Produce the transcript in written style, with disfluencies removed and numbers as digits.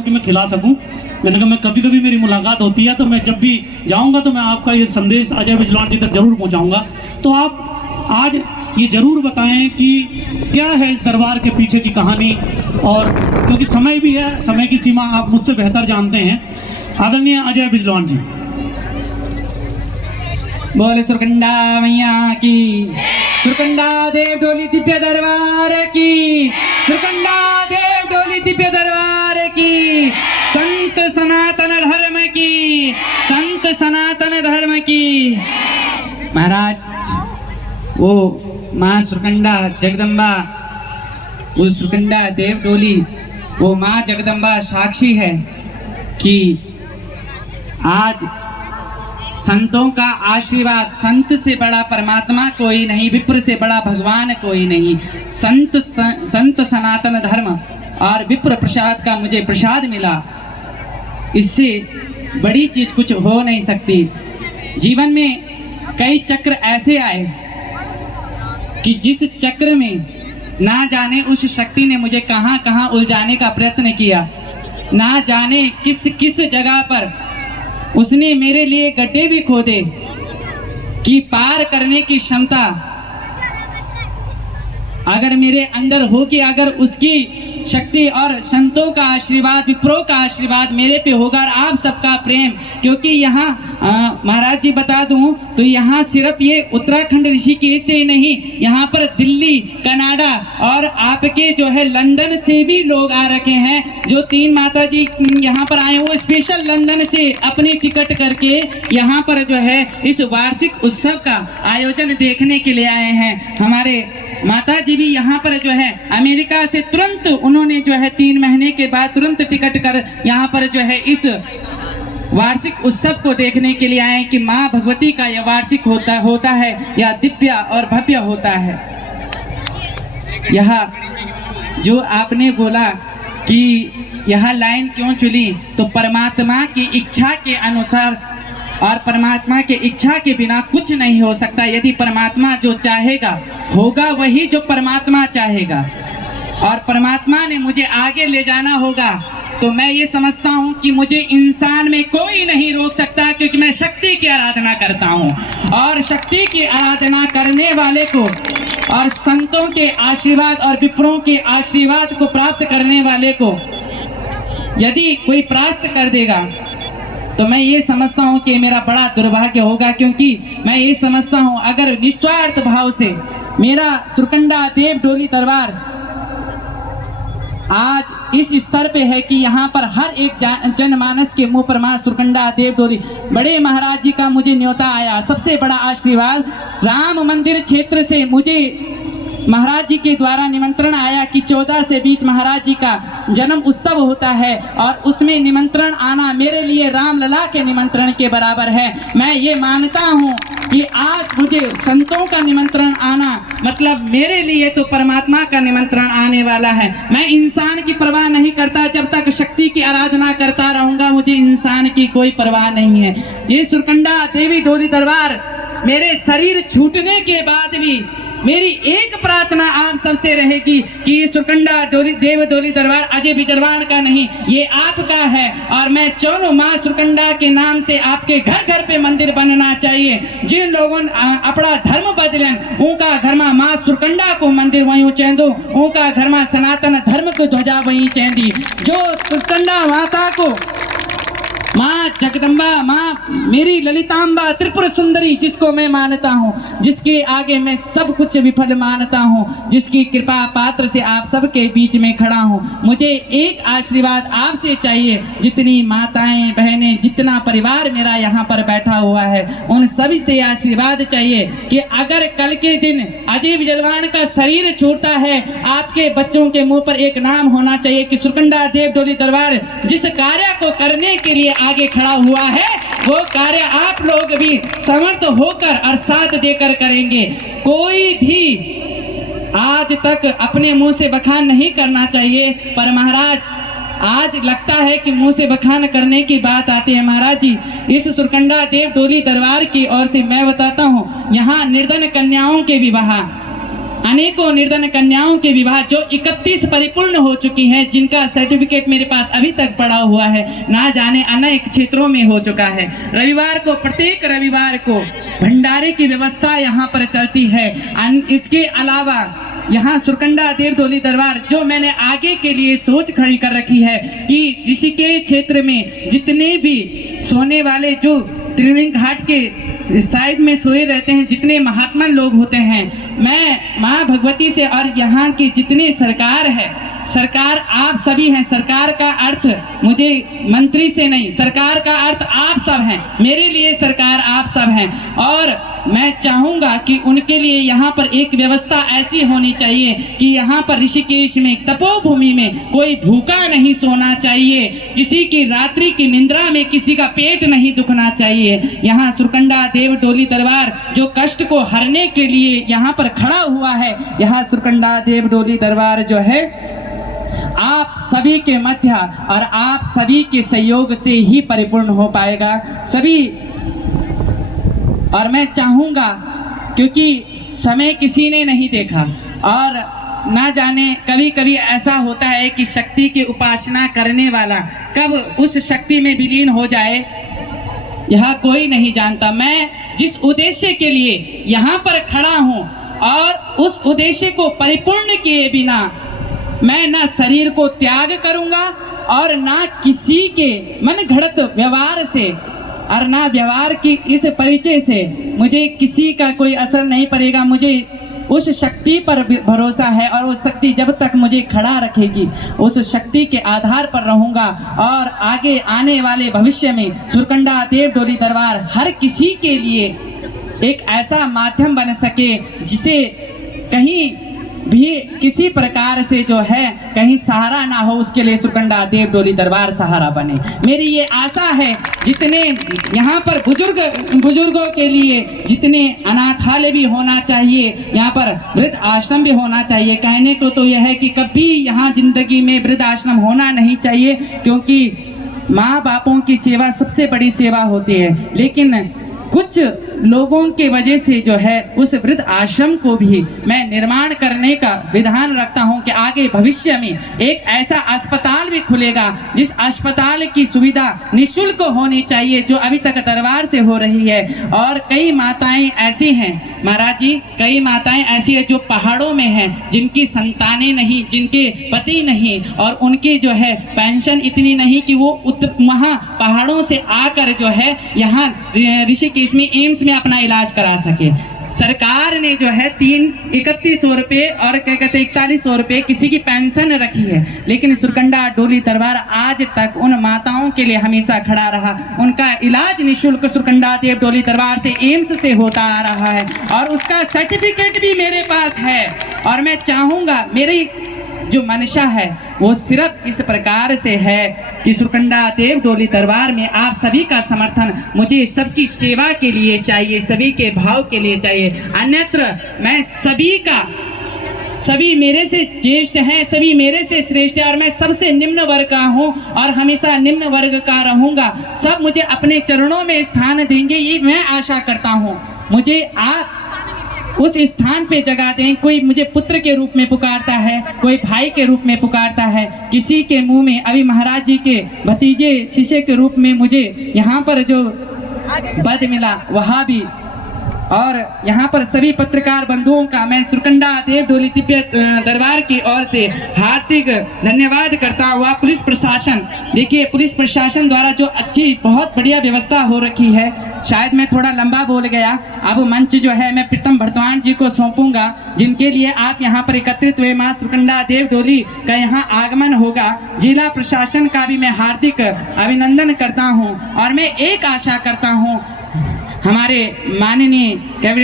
कि मैं खिला सकूं। मैंने कहा मैं कभी कभी मेरी मुलाकात होती है तो मैं जब भी जाऊंगा तो मैं आपका ये संदेश अजय बिजलान जी तक जरूर पहुंचाऊंगा। तो आप आज ये जरूर बताएं कि क्या है इस दरबार के पीछे की कहानी, और क्योंकि समय भी है, समय की सीमा आप मुझसे बेहतर जानते हैं। आदरणीय अजय बिजलान जी। बोले सुरकंडा मैया की, सुरकंडा देव डोली दिव्य दरबार की, सुरकंडा देव डोली दिव्य दरबार की, संत सनातन धर्म की, संत सनातन धर्म की। महाराज वो माँ सुरकंडा जगदम्बा, वो सुरकंडा देव डोली, वो माँ जगदम्बा साक्षी है कि आज संतों का आशीर्वाद, संत से बड़ा परमात्मा कोई नहीं, विप्र से बड़ा भगवान कोई नहीं। संत सनातन धर्म और विप्र प्रसाद का मुझे प्रसाद मिला, इससे बड़ी चीज कुछ हो नहीं सकती। जीवन में कई चक्र ऐसे आए कि जिस चक्र में ना जाने उस शक्ति ने मुझे कहां कहां उलझाने का प्रयत्न किया, ना जाने किस किस जगह पर उसने मेरे लिए गड्ढे भी खोदे कि पार करने की क्षमता अगर मेरे अंदर होगी, अगर उसकी शक्ति और संतों का आशीर्वाद, विप्रो का आशीर्वाद मेरे पे होगा और आप सबका प्रेम। क्योंकि यहाँ महाराज जी बता दूं तो यहाँ सिर्फ ये उत्तराखंड ऋषिकेश से नहीं, यहाँ पर दिल्ली, कनाडा और आपके जो है लंदन से भी लोग आ रखे हैं। जो 3 माता जी यहाँ पर आए वो स्पेशल लंदन से अपनी टिकट करके यहाँ पर जो है इस वार्षिक उत्सव का आयोजन देखने के लिए आए हैं। हमारे माता जी भी यहाँ पर जो है अमेरिका से तुरंत उन्होंने जो है 3 महीने के बाद तुरंत टिकट कर यहाँ पर जो है इस वार्षिक उत्सव को देखने के लिए आए कि माँ भगवती का यह वार्षिक होता है या दिव्य और भव्य होता है। यह जो आपने बोला कि यह लाइन क्यों चुनी, तो परमात्मा की इच्छा के अनुसार और परमात्मा के इच्छा के बिना कुछ नहीं हो सकता। यदि परमात्मा जो चाहेगा होगा वही जो परमात्मा चाहेगा, और परमात्मा ने मुझे आगे ले जाना होगा। तो मैं ये समझता हूँ कि मुझे इंसान में कोई नहीं रोक सकता, क्योंकि मैं शक्ति की आराधना करता हूँ, और शक्ति की आराधना करने वाले को और संतों के आशीर्वाद और विप्रों के आशीर्वाद को प्राप्त करने वाले को यदि कोई परास्त कर देगा तो मैं ये समझता हूँ कि मेरा बड़ा दुर्भाग्य होगा। क्योंकि मैं ये समझता हूँ अगर निस्वार्थ भाव से मेरा सुरकंडा देव डोली दरबार आज इस स्तर पे है कि यहाँ पर हर एक जनमानस के मुंह पर माँ सुरकंडा देव डोली बड़े महाराज जी का मुझे न्योता आया। सबसे बड़ा आशीर्वाद राम मंदिर क्षेत्र से मुझे महाराज जी के द्वारा निमंत्रण आया कि 14 से 20 महाराज जी का जन्म उत्सव होता है, और उसमें निमंत्रण आना मेरे लिए रामलला के निमंत्रण के बराबर है। मैं ये मानता हूँ कि आज मुझे संतों का निमंत्रण आना मतलब मेरे लिए तो परमात्मा का निमंत्रण आने वाला है। मैं इंसान की परवाह नहीं करता, जब तक शक्ति की आराधना करता रहूंगा मुझे इंसान की कोई परवाह नहीं है। ये सुरकंडा देवी डोली दरबार मेरे शरीर छूटने के बाद भी मेरी एक प्रार्थना आप सबसे रहेगी कि ये सुरकंडा देव डोली दरबार अजय बिजरवान का नहीं, ये आपका है। और मैं चाहूँ माँ सुरकंडा के नाम से आपके घर घर पे मंदिर बनना चाहिए। जिन लोगों अपना धर्म बदलन उनका घर में माँ सुरकंडा को मंदिर वहीं चेंदो, उनका घर में सनातन धर्म को ध्वजा वहीं चेंदी। जो सुरकंडा माता को माँ जगदम्बा, माँ मेरी ललितांबा त्रिपुर सुंदरी जिसको मैं मानता हूँ, जिसके आगे मैं सब कुछ विफल मानता हूँ, जिसकी कृपा पात्र से आप सबके बीच में खड़ा हूँ। मुझे एक आशीर्वाद आपसे चाहिए, जितनी माताएं बहनें जितना परिवार मेरा यहाँ पर बैठा हुआ है उन सभी से आशीर्वाद चाहिए कि अगर कल के दिन अजय बिजरवान का शरीर छूटता है, आपके बच्चों के मुंह पर एक नाम होना चाहिए कि सुरकंडा देव डोली दरबार जिस कार्य को करने के लिए आगे खड़ा हुआ है वो कार्य आप लोग भी समर्थ होकर और साथ देकर करेंगे। कोई भी आज तक अपने मुंह से बखान नहीं करना चाहिए, पर महाराज आज लगता है कि मुंह से बखान करने की बात आती है। महाराज जी इस सुरकंडा देव डोली दरबार की ओर से मैं बताता हूँ, यहाँ निर्धन कन्याओं के विवाह अनेकों निर्धन कन्याओं के विवाह जो 31 परिपूर्ण हो चुकी हैं, जिनका सर्टिफिकेट मेरे पास अभी तक पड़ा हुआ है, ना जाने अनेक क्षेत्रों में हो चुका है। रविवार को, प्रत्येक रविवार को भंडारे की व्यवस्था यहाँ पर चलती है। इसके अलावा यहाँ सुरकंडा देव डोली दरबार जो मैंने आगे के लिए सोच खड़ी कर रखी है कि ऋषिकेश क्षेत्र में जितने भी सोने वाले जो त्रिवेणी घाट के साइड में सोए रहते हैं, जितने महात्मा लोग होते हैं, मैं माँ भगवती से और यहाँ के जितने सरकार है, सरकार आप सभी हैं। सरकार का अर्थ मुझे मंत्री से नहीं, सरकार का अर्थ आप सब हैं। मेरे लिए सरकार आप सब हैं और मैं चाहूँगा कि उनके लिए यहाँ पर एक व्यवस्था ऐसी होनी चाहिए कि यहाँ पर ऋषिकेश में तपोभूमि में कोई भूखा नहीं सोना चाहिए, किसी की रात्रि की निंद्रा में किसी का पेट नहीं दुखना चाहिए। यहाँ सुरकंडा देव डोली दरबार जो कष्ट को हरने के लिए यहाँ पर खड़ा हुआ है, यहाँ सुरकंडा देव डोली दरबार जो है आप सभी के मध्य और आप सभी के सहयोग से ही परिपूर्ण हो पाएगा सभी। और मैं चाहूँगा, क्योंकि समय किसी ने नहीं देखा और ना जाने कभी कभी ऐसा होता है कि शक्ति की उपासना करने वाला कब उस शक्ति में विलीन हो जाए, यह कोई नहीं जानता। मैं जिस उद्देश्य के लिए यहाँ पर खड़ा हूँ और उस उद्देश्य को परिपूर्ण किए बिना मैं ना शरीर को त्याग करूँगा और ना किसी के मन घड़त व्यवहार से और ना व्यवहार की इस परिचय से मुझे किसी का कोई असर नहीं पड़ेगा। मुझे उस शक्ति पर भरोसा है और उस शक्ति जब तक मुझे खड़ा रखेगी उस शक्ति के आधार पर रहूँगा और आगे आने वाले भविष्य में सुरकंडा देव डोली दरबार हर किसी के लिए एक ऐसा माध्यम बन सके जिसे कहीं भी किसी प्रकार से जो है कहीं सहारा ना हो, उसके लिए सुरकंडा देव डोली दरबार सहारा बने। मेरी ये आशा है जितने यहाँ पर बुजुर्गों के लिए जितने अनाथालय भी होना चाहिए, यहाँ पर वृद्ध आश्रम भी होना चाहिए। कहने को तो यह है कि कभी यहाँ जिंदगी में वृद्ध आश्रम होना नहीं चाहिए, क्योंकि माँ बापों की सेवा सबसे बड़ी सेवा होती है, लेकिन कुछ लोगों के वजह से जो है उस वृद्ध आश्रम को भी मैं निर्माण करने का विधान रखता हूं कि आगे भविष्य में एक ऐसा अस्पताल भी खुलेगा जिस अस्पताल की सुविधा निःशुल्क होनी चाहिए, जो अभी तक दरबार से हो रही है। और कई माताएं ऐसी हैं महाराज जी, कई माताएं ऐसी है जो पहाड़ों में हैं, जिनकी संतानें नहीं, जिनके पति नहीं और उनके जो है पेंशन इतनी नहीं कि वो वहाँ पहाड़ों से आकर जो है यहाँ ऋषिकेश में एम्स में अपना इलाज करा सके। सरकार ने जो है 3100 रुपये और क्या कहते 4100 रुपये किसी की पेंशन रखी है, लेकिन सुरकंडा डोली दरबार आज तक उन माताओं के लिए हमेशा खड़ा रहा। उनका इलाज निःशुल्क सुरकंडा देव डोली दरबार से एम्स से होता आ रहा है और उसका सर्टिफिकेट भी मेरे पास है। और मैं चाहूँगा, मेरी जो मंशा है वो सिर्फ इस प्रकार से है कि सुरकंडा देव डोली दरबार में आप सभी का समर्थन मुझे सबकी सेवा के लिए चाहिए, सभी के भाव के लिए चाहिए। अन्यत्र मैं सभी मेरे से ज्येष्ठ हैं, सभी मेरे से श्रेष्ठ है और मैं सबसे निम्न वर्ग का हूँ और हमेशा निम्न वर्ग का रहूँगा। सब मुझे अपने चरणों में स्थान देंगे, ये मैं आशा करता हूँ। मुझे आप उस स्थान पे जगह दें। कोई मुझे पुत्र के रूप में पुकारता है, कोई भाई के रूप में पुकारता है, किसी के मुंह में अभी महाराज जी के भतीजे शिष्य के रूप में मुझे यहाँ पर जो पद मिला वह भी। और यहाँ पर सभी पत्रकार बंधुओं का मैं सुरकंडा देव डोली तिब्बत दरबार की ओर से हार्दिक धन्यवाद करता हुआ पुलिस प्रशासन, देखिए पुलिस प्रशासन द्वारा जो अच्छी बहुत बढ़िया व्यवस्था हो रखी है। शायद मैं थोड़ा लंबा बोल गया, अब मंच जो है मैं प्रीतम भरद्वाज जी को सौंपूंगा, जिनके लिए आप यहाँ पर एकत्रित हुए। माँ सुरकंडा देव डोली का यहाँ आगमन होगा। जिला प्रशासन का भी मैं हार्दिक अभिनंदन करता हूँ और मैं एक आशा करता हूँ हमारे माननीय कैबिनेट